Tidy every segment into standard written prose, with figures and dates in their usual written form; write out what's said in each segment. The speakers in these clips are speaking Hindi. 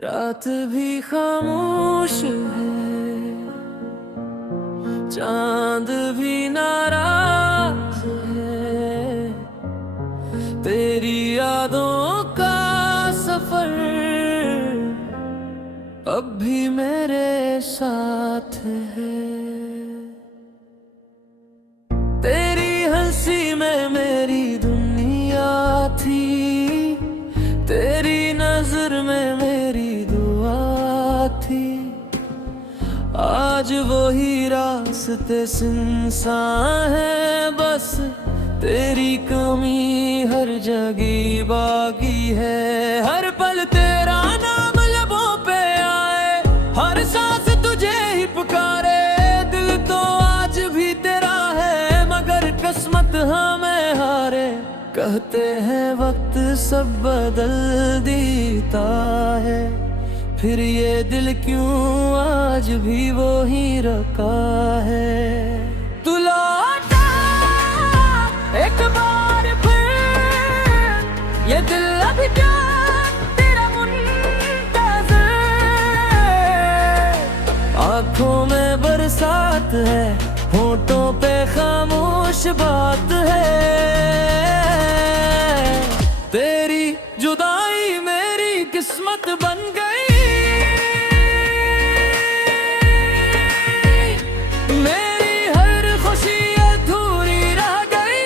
रात भी खामोश है, चांद भी नाराज है। तेरी यादों का सफर अब भी मेरे साथ है। तेरी हंसी में मेरी दुनिया थी, तेरी नजर में मेरी दुआ थी। आज वही रास्ते सुनसान है, बस तेरी कमी हर जगह बाकी है। हर पल तेरा नाम लबों पे आए, हर सांस तुझे ही पुकारे। दिल तो आज भी तेरा है, मगर किस्मत हमें हारे। कहते हैं वक्त सब बदल देता है, फिर ये दिल क्यों आज भी वो ही रखा है। तू लौटा एक बार फिर, ये दिल अभी क्या तेरा मुंतज़िर। आँखों में बरसात है, होठों पे खामोश बात है। तेरी जुदाई मेरी किस्मत बन गई, मेरी हर खुशी अधूरी रह गई।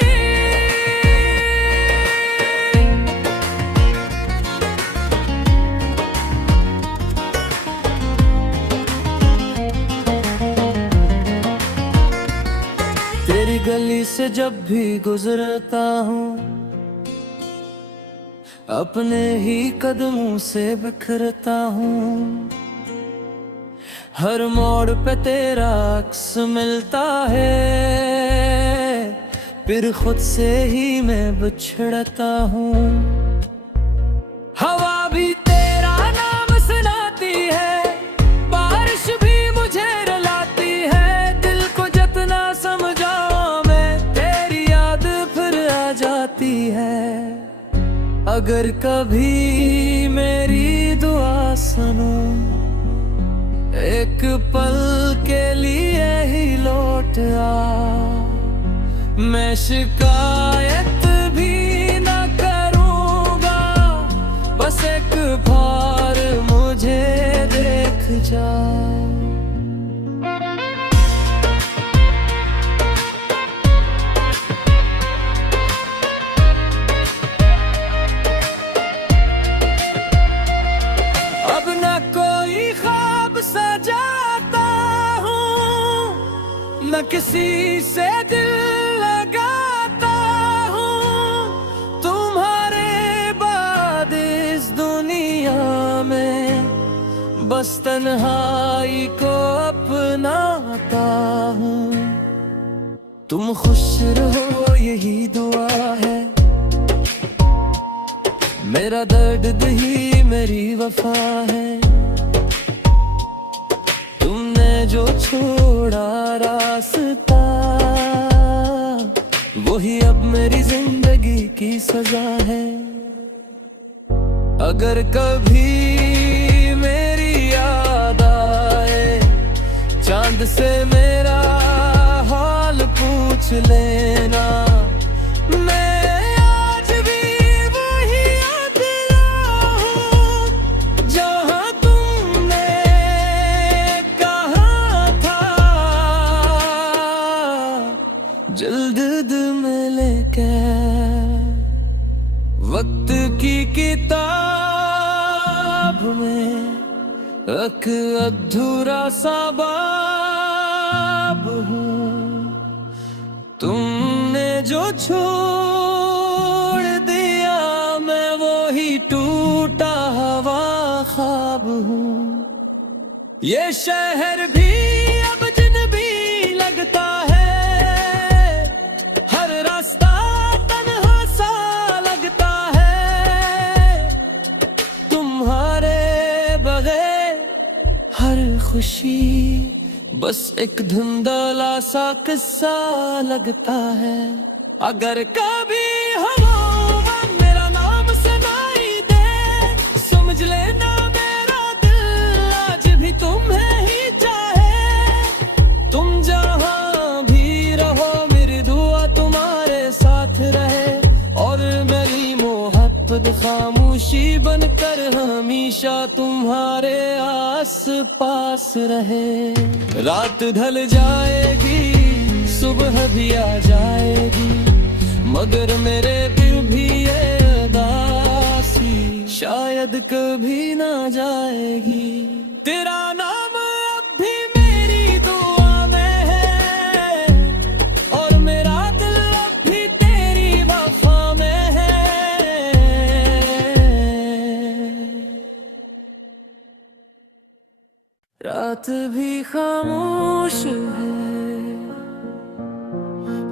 तेरी गली से जब भी गुजरता हूँ, अपने ही कदमों से बिखरता हूँ। हर मोड़ पे तेरा अक्स मिलता है, फिर खुद से ही मैं बिछड़ता हूँ। हवा भी तेरा नाम सुनाती है, बारिश भी मुझे रुलाती है। दिल को जितना समझाऊं मैं, तेरी याद फिर आ जाती है। अगर कभी मेरी दुआ सुनो, एक पल के लिए ही लौट आ। मैं शिकायत भी न करूँगा, बस एक बार मुझे देख जा। सजाता हूँ न किसी से दिल लगाता हूँ, तुम्हारे बाद इस दुनिया में बस तन्हाई को अपनाता हूँ। तुम खुश रहो यही दुआ है, मेरा दर्द ही मेरी वफा है। जो छोड़ा रास्ता, वही अब मेरी जिंदगी की सजा है। अगर कभी मेरी याद आए, चांद से मेरा हाल पूछ लेना। मैं आज भी वही अकेला हूँ, जहाँ तुमने जल्द में लेके। वक्त की किताब में एक अधूरा सा बाब हूँ, तुमने जो छोड़ दिया मैं वो ही टूटा हवा ख्वाब हूँ। ये शहर भी अब जिन भी लगता है, खुशी बस एक धुंधला सा किस्सा लगता है। अगर कभी हवा मेरा नाम सुनाई दे, समझ लेना मेरा बनकर हमेशा तुम्हारे आस पास रहे। रात ढल जाएगी, सुबह भी आ जाएगी, मगर मेरे दिल भी ये उदासी शायद कभी ना जाएगी। तेरा नाम अब भी मेरी दुआ में है, और मेरा दिल अब भी तेरी वफा में है। रात भी खामोश है,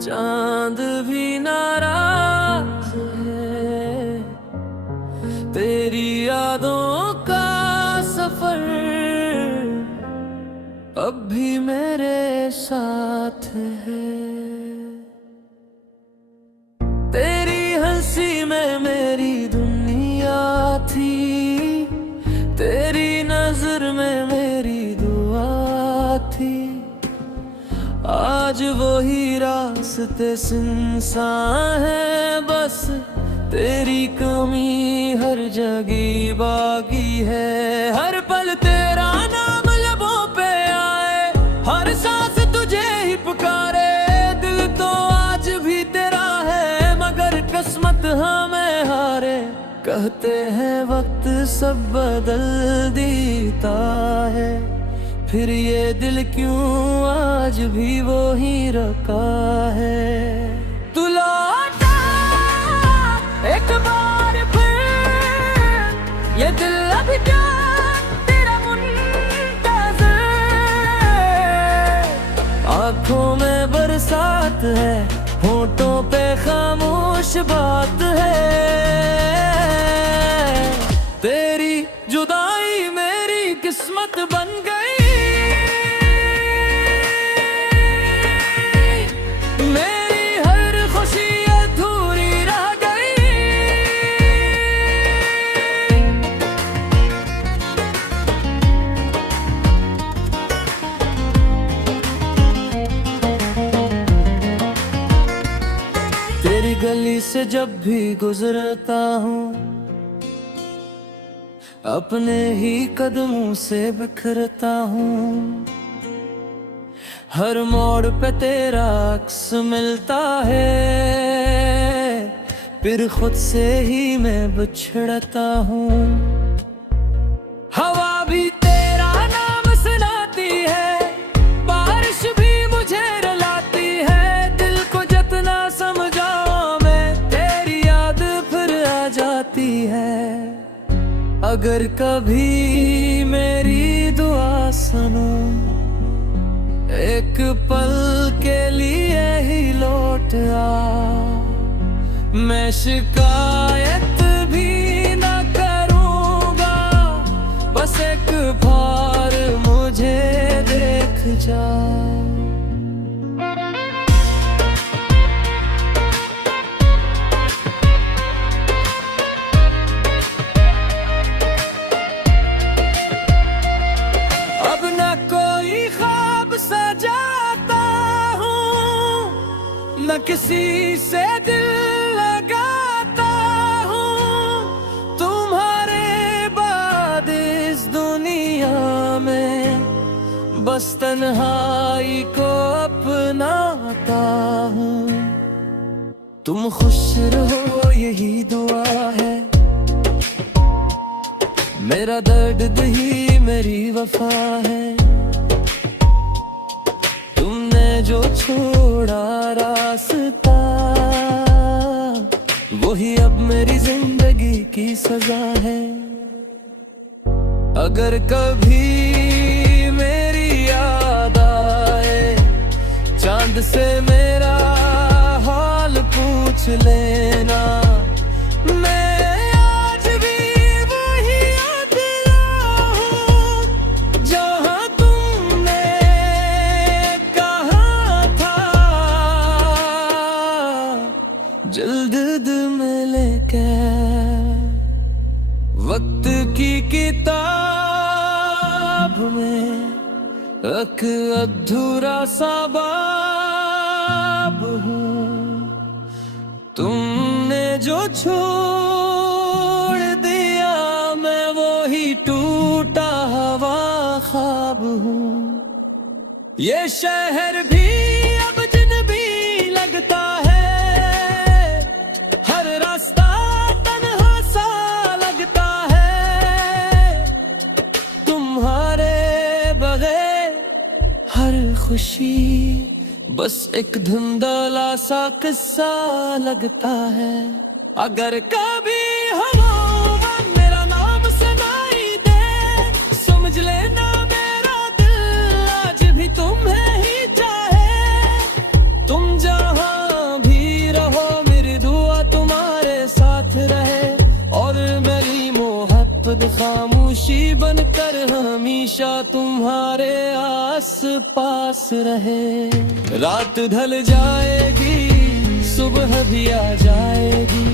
चांद भी नाराज है, तेरी यादों का सफर अब भी मेरे साथ है। तेरी हंसी में मेरी दुनिया थी, तेरी नजर में मेरी दुआ थी। आज वही रास्ते सुनसान है, बस तेरी कमी हर जगह बाकी है। हर पल तेरा नाम लबों पे आए, हर सांस तुझे ही पुकारे। दिल तो आज भी तेरा है, मगर किस्मत हमें हारे। कहते हैं वक्त सब बदल देता है, फिर ये दिल क्यों आज भी वो ही रखा है। तू लौटा एक बार फिर, ये दिल अभी तक तेरा मुंतज़िर। आँखों में बरसात है, होठों पे खामोश बात है। तेरी जुदाई मेरी किस्मत बन गई, गली से जब भी गुजरता हूँ, अपने ही कदमों से बिखरता हूँ। हर मोड़ पे तेरा अक्स मिलता है, फिर खुद से ही मैं बिछड़ता हूँ। हवा भी तेरा नाम सुनाती है, बारिश भी मुझे रुलाती है। दिल को जितना समझा है, अगर कभी मेरी दुआ सुनो, एक पल के लिए ही लौट आ। मैं शिकायत भी न करूँगा, बस एक बार मुझे देख जा। न किसी से दिल लगाता हूँ, तुम्हारे बाद इस दुनिया में बस तन्हाई को अपनाता हूँ। तुम खुश रहो यही दुआ है, मेरा दर्द ही मेरी वफा है। जो छोड़ा रास्ता, वही अब मेरी जिंदगी की सजा है। अगर कभी मेरी याद आए, चांद से मेरा हाल पूछ लेना। मैं आज भी वही अकेला हूँ, जहाँ तुमने जल्द में लेके वक्त की किताब में एक अधूरा सा बाब हूँ। तुमने जो छोड़ दिया वही टूटा हुआ ख्वाब हूँ। ये शहर भी अब अजनबी लगता है, हर रास्ता तन्हा सा लगता है। तुम्हारे बगैर हर खुशी बस एक धुंधला सा किस्सा लगता है। अगर कभी हवाओं में मेरा नाम सुनाई दे, समझ लेना मेरा दिल आज भी तुम्हें ही चाहे। तुम जहां भी रहो मेरी दुआ तुम्हारे साथ रहे, और मेरी मोहब्बत खामोशी बनकर हमेशा तुम्हारे आस पास रहे। रात ढल जाएगी सुबह भी आ जाएगी,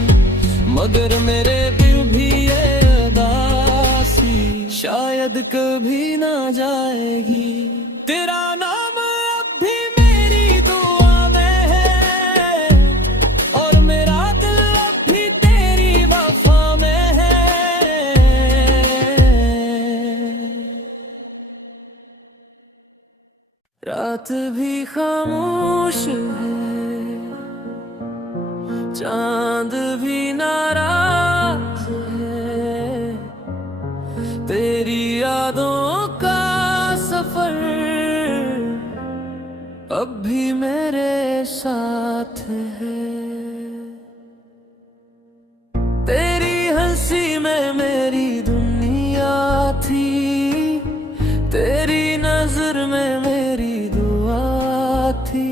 मगर मेरे दिल भी ये उदासी शायद कभी ना जाएगी। तेरा नाम अब भी मेरी दुआ में है, और मेरा दिल अब भी तेरी वफा में है। रात भी खामोश है, चांद भी नाराज है, तेरी यादों का सफर अब भी मेरे साथ है। तेरी हंसी में मेरी दुनिया थी, तेरी नजर में मेरी दुआ थी।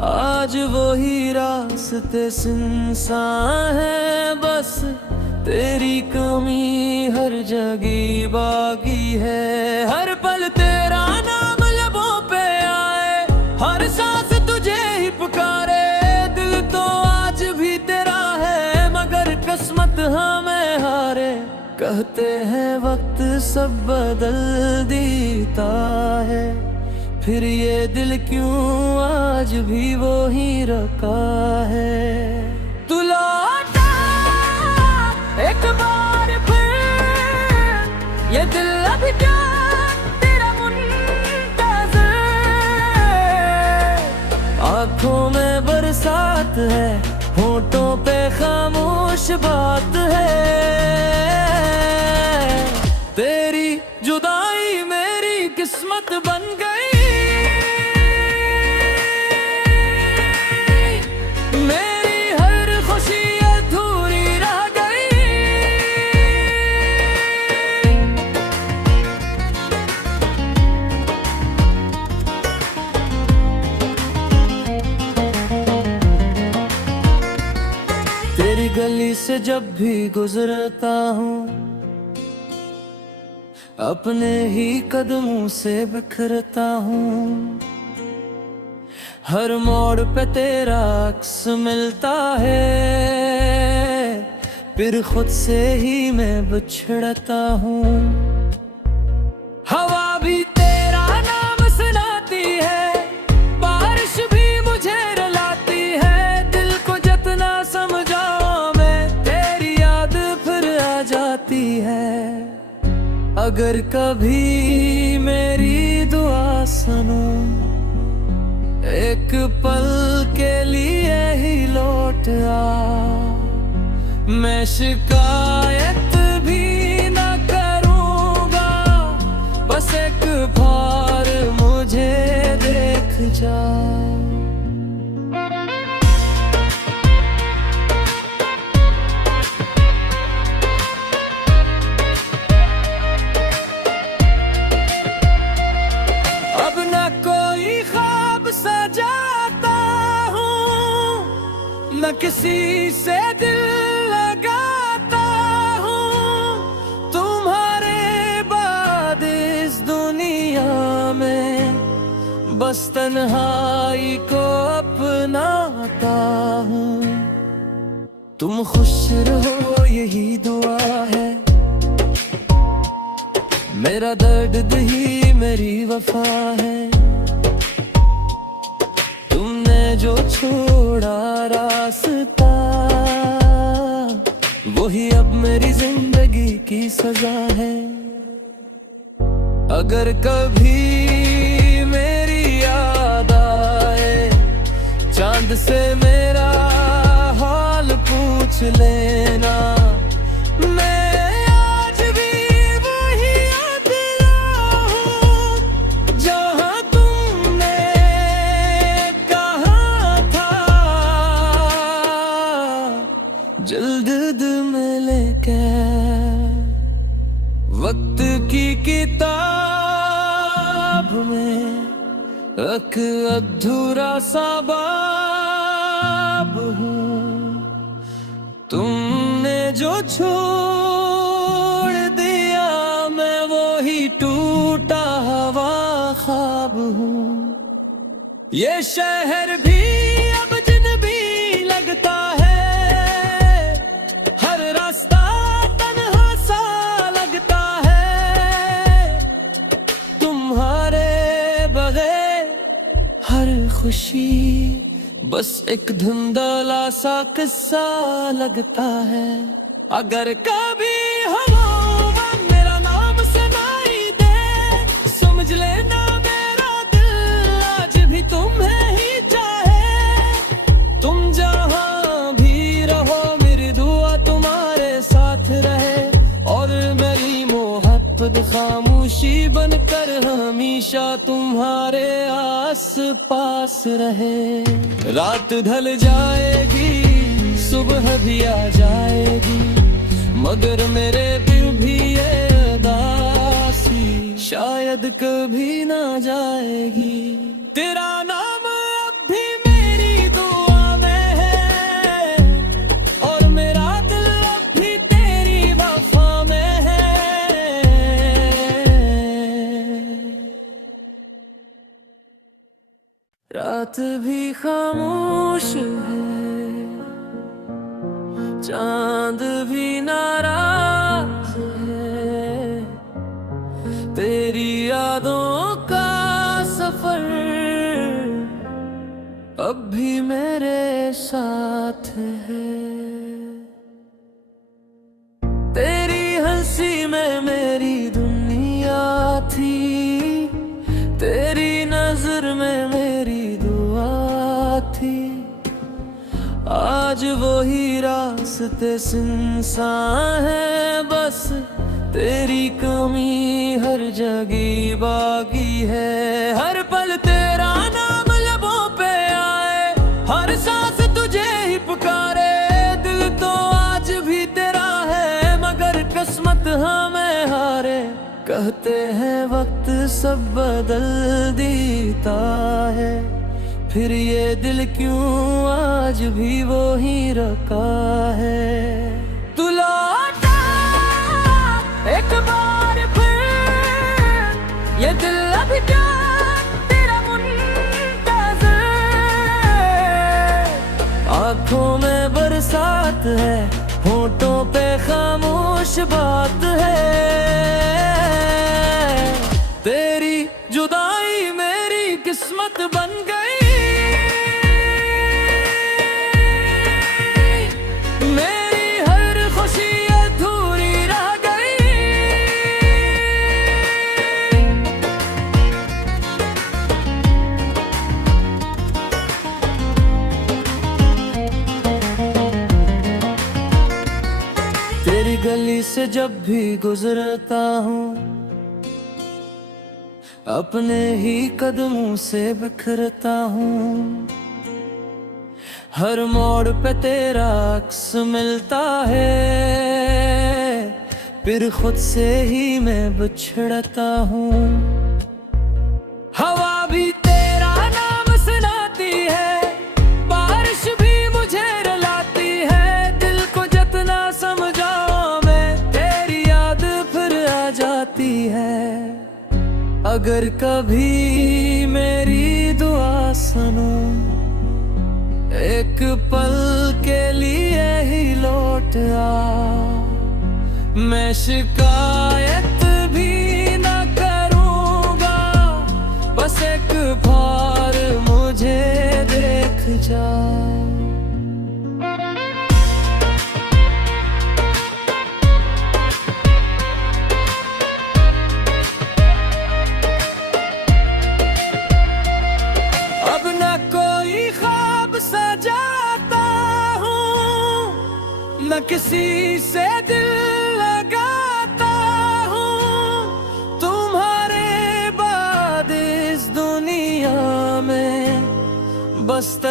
आज वही रास्ते सुनसान है, बस तेरी कमी हर जगह बाकी है। हर पल तेरा नाम लबों पे आए, हर सांस तुझे ही पुकारे। दिल तो आज भी तेरा है, मगर किस्मत हमें हारे। कहते हैं वक्त सब बदल देता है, फिर ये दिल क्यों आज भी वो ही रखा है। तू लौटा एक बार फिर, ये दिल अभी क्या तेरा मुंतज़िर। आँखों में बरसात है, होठों पे खामोश बात है। तेरी जुदाई मेरी किस्मत बन गई, गली से जब भी गुजरता हूँ, अपने ही कदमों से बिखरता हूँ। हर मोड़ पे तेरा अक्स मिलता है, फिर खुद से ही मैं बिछड़ता हूँ। हवा भी तेरा नाम सुनाती है, बारिश भी मुझे रुलाती है। दिल को जितना समझाऊं मैं, तेरी याद फिर आ जाती है। अगर कभी मेरी दुआ सुनो, एक पल के लिए ही लौट आ। मैं शिकायत भी न करूँगा, बस एक बार मुझे देख जा। सजाता हूँ न किसी से दिल लगाता हूँ, तुम्हारे बाद इस दुनिया में बस तन्हाई को अपनाता हूँ। तुम खुश रहो यही दुआ है, मेरा दर्द ही मेरी वफा है। जो छोड़ा रास्ता वो ही अब मेरी जिंदगी की सजा है। अगर कभी मेरी याद आए, चांद से मेरा हाल पूछ लेना। मैं आज भी वही अकेला हूँ जहाँ तुमने कहा था। जल्द में लेके वक्त की किताब में एक अधूरा सा बाब हूँ। तुमने जो छोड़ दिया मैं वो ही टूटा हुआ ख्वाब हूँ। ये शहर भी अब अजनबी लगता है, हर रास्ता तन्हा सा लगता है। तुम्हारे बगैर हर खुशी बस एक धुंधला सा किस्सा लगता है। अगर कभी हवाओं में मेरा नाम सुनाई दे, समझ लेना मेरा दिल आज भी तुम्हें ही चाहे। तुम जहाँ भी रहो मेरी दुआ तुम्हारे साथ रहे, और मेरी मोहब्बत खामोशी बनकर हमेशा तुम्हारे आस पास रहे। रात ढल जाएगी सुबह भी आ जाएगी, मगर मेरे दिल भी ये उदासी शायद कभी ना जाएगी। तेरा नाम अब भी मेरी दुआ में है, और मेरा दिल अब भी तेरी वफा में है। रात भी खामोश है, चांद भी नाराज है। तेरी यादों का सफर अब भी मेरे साथ है। तेरी हंसी में मेरी दुनिया थी, तेरी नजर में मेरी दुआ थी। आज वही रास्ते सुनसान है, बस तेरी कमी हर जगह बाकी है। हर पल तेरा नाम लबों पे आए, हर सांस तुझे ही पुकारे। दिल तो आज भी तेरा है, मगर किस्मत हमें हारे। कहते हैं वक्त सब बदल देता है, फिर ये दिल क्यों आज भी वो ही रखा है। तू लौटा एक बार फिर, ये दिल अभी क्या तेरा मुंतज़िर। आँखों में बरसात है, होठों पे खामोश बात है। तेरी जुदाई मेरी किस्मत बन गई, मेरी हर खुशी अधूरी रह गई। तेरी गली से जब भी गुजरता हूँ, अपने ही कदमों से बिखरता हूँ। हर मोड़ पे तेरा अक्स मिलता है, फिर खुद से ही मैं बिछड़ता हूँ। हवा भी तेरा नाम सुनाती है, बारिश भी मुझे रुलाती है। दिल को जितना समझाओ मैं, तेरी याद फिर आ जाती है। अगर कभी मेरी दुआ सुनो, एक पल के लिए ही लौट आ। मैं शिकायत भी न करूँगा, बस एक बार मुझे देख जा।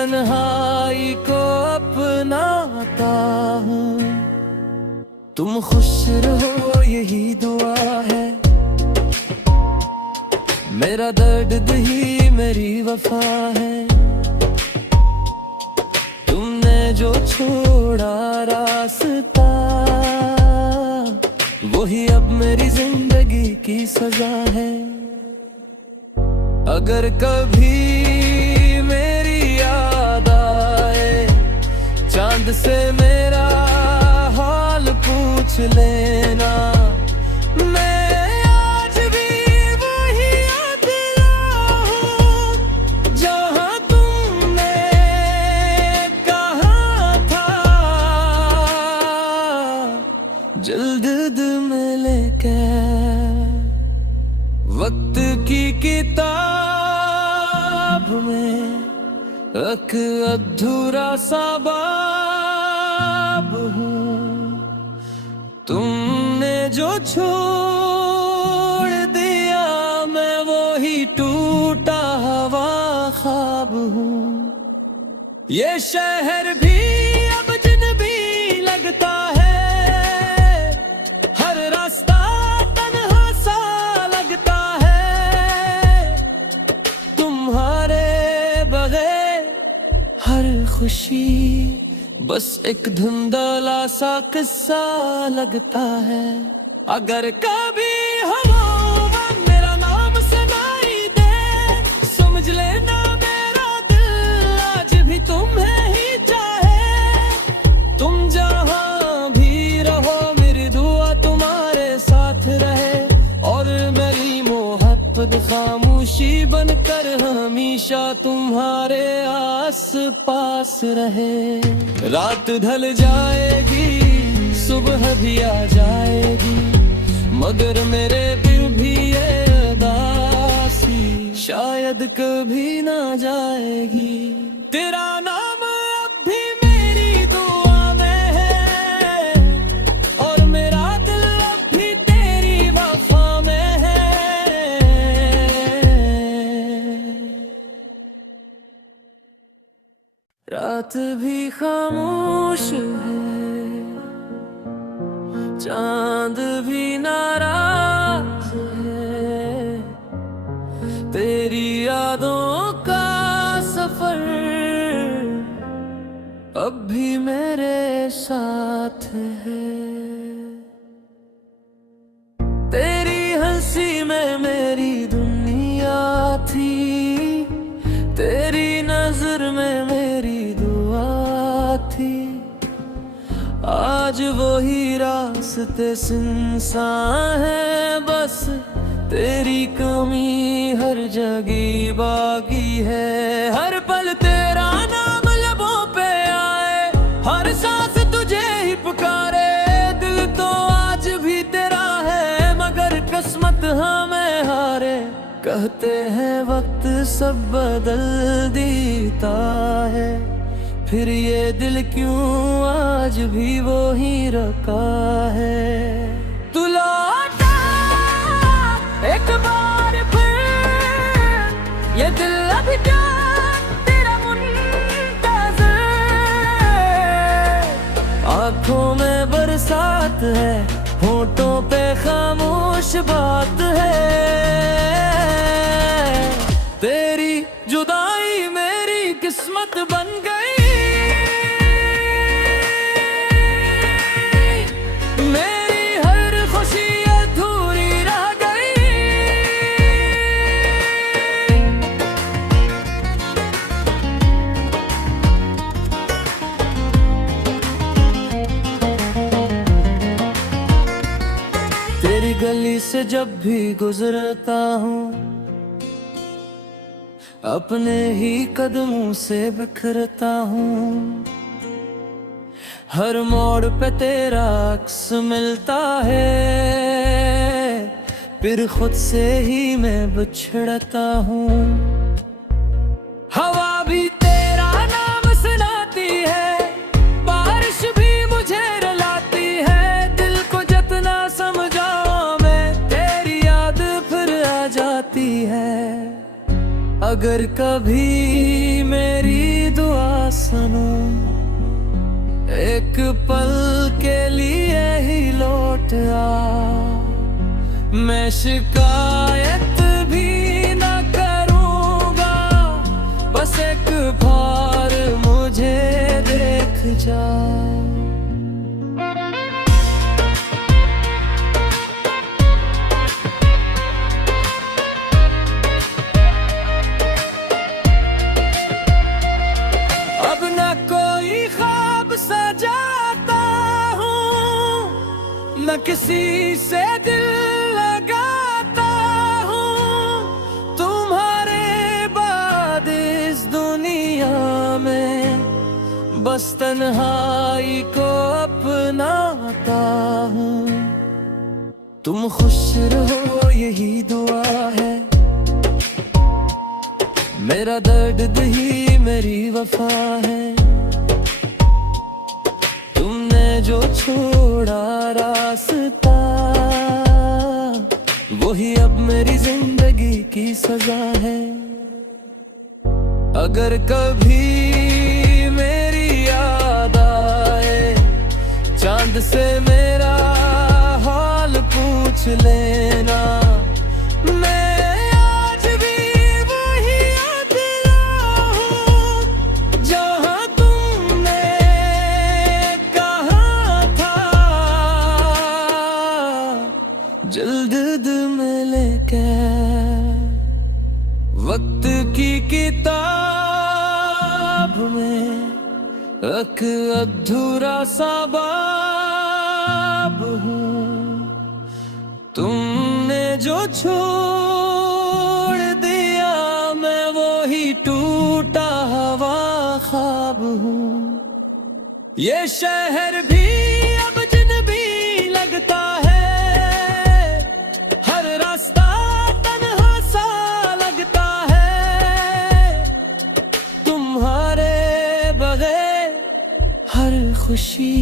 तन्हाई को अपनाता हूँ। तुम खुश रहो यही दुआ है, मेरा दर्द ही मेरी वफा है। तुमने जो छोड़ा रास्ता, वही अब मेरी जिंदगी की सजा है। अगर कभी मेरी याद आए, चांद से मेरा हाल पूछ लेना। मैं आज भी वही अकेला हूँ जहाँ तुमने कहा था। जल्द मिलेंगे वक्त की किताब में एक अधूरा सा बाब हूँ। तुमने जो छोड़ दिया, मैं वो ही टूटा हुआ ख्वाब हूँ। ये शहर भी अब अजनबी लगता है, हर रास्ता तन्हा सा लगता है। तुम्हारे बगैर हर खुशी बस एक धुंधला सा किस्सा लगता है। अगर कभी हवाओं में मेरा नाम सुनाई दे, समझ लेना मेरा दिल आज भी तुम्हें ही चाहे। तुम जहाँ भी रहो मेरी दुआ तुम्हारे साथ रहे, और मेरी मोहब्बत खामोशी बनकर हमेशा तुम्हारे आस पास रहे। रात ढल जाएगी, सुबह भी आ जाएगी, मगर मेरे दिल भी ये उदासी शायद कभी ना जाएगी। तेरा नाम अब भी मेरी दुआ में है, और मेरा दिल अब भी तेरी वफा में है। रात भी खामोश है, चांद भी नाराज है। तेरी यादों का सफर अब भी मेरे साथ है। तेरी हंसी में मेरी दुनिया थी, तेरी नजर में मेरी दुआ थी। आज वही रास्ते सुनसान है, बस तेरी कमी हर जगह बाकी है। हर पल तेरा नाम लबों पे आए, हर सांस तुझे ही पुकारे। दिल तो आज भी तेरा है, मगर किस्मत हमें हारे। कहते हैं वक्त सब बदल देता है, फिर ये दिल क्यों आज भी वो ही रखा है। तू लौटा एक बार फिर, ये दिल अभी तक तेरा मुंतज़िर। आँखों में बरसात है, होठों पे खामोश बात है। तेरी जुदाई मेरी किस्मत बन गई, मेरी हर खुशी अधूरी रह गई। तेरी गली से जब भी गुजरता हूँ, अपने ही कदमों से बिखरता हूँ। हर मोड़ पे तेरा अक्स मिलता है, फिर खुद से ही मैं बिछड़ता हूँ। हवा भी तेरा नाम सुनाती है, बारिश भी मुझे रुलाती है। दिल को जितना समझाऊं मैं, तेरी याद फिर आ जाती है। अगर कभी मेरी दुआ सनम, एक पल के लिए ही लौट आ। मैं शिकायत भी न करूँगा, बस एक बार मुझे देख जा। अब न कोई ख्वाब सजाता हूँ, न किसी से दिल लगाता हूँ। तुम्हारे बाद इस दुनिया में बस तन्हाई को अपनाता हूँ। तुम खुश रहो यही दुआ है, मेरा दर्द ही मेरी वफा है। तुमने जो छोड़ा रास्ता, वही अब मेरी जिंदगी की सजा है। अगर कभी मेरी याद आए, चांद से मेरा हाल पूछ लेना। मैं आज भी वही अकेला हूँ, जहाँ तुमने कहा था। जल्द मिले क्या वक्त की किताब में एक अधूरा सा बाब हूँ। तुमने जो छोड़ दिया, मैं वो ही टूटा हुआ ख्वाब हूँ। ये शहर भी अब अजनबी लगता है, हर रास्ता तन्हा सा लगता है। तुम्हारे बगैर हर खुशी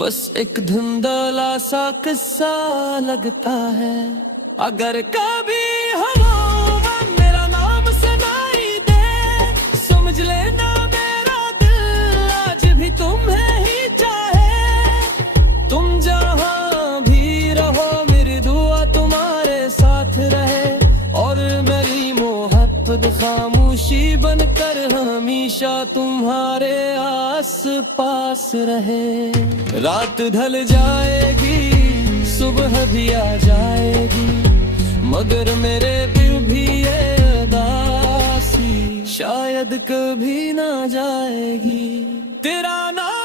बस एक धुंधला सा किस्सा लगता है। अगर कभी हवाओं में मेरा नाम सुनाई दे, समझ लेना मेरा दिल आज भी तुम्हें ही चाहे। तुम जहाँ भी रहो मेरी दुआ तुम्हारे साथ रहे, और मेरी मोहब्बत खामोशी बनकर हमेशा तुम्हारे आस पास रहे। रात ढल जाएगी, सुबह भी आ जाएगी, मगर मेरे दिल भी ये उदासी शायद कभी ना जाएगी। तेरा नाम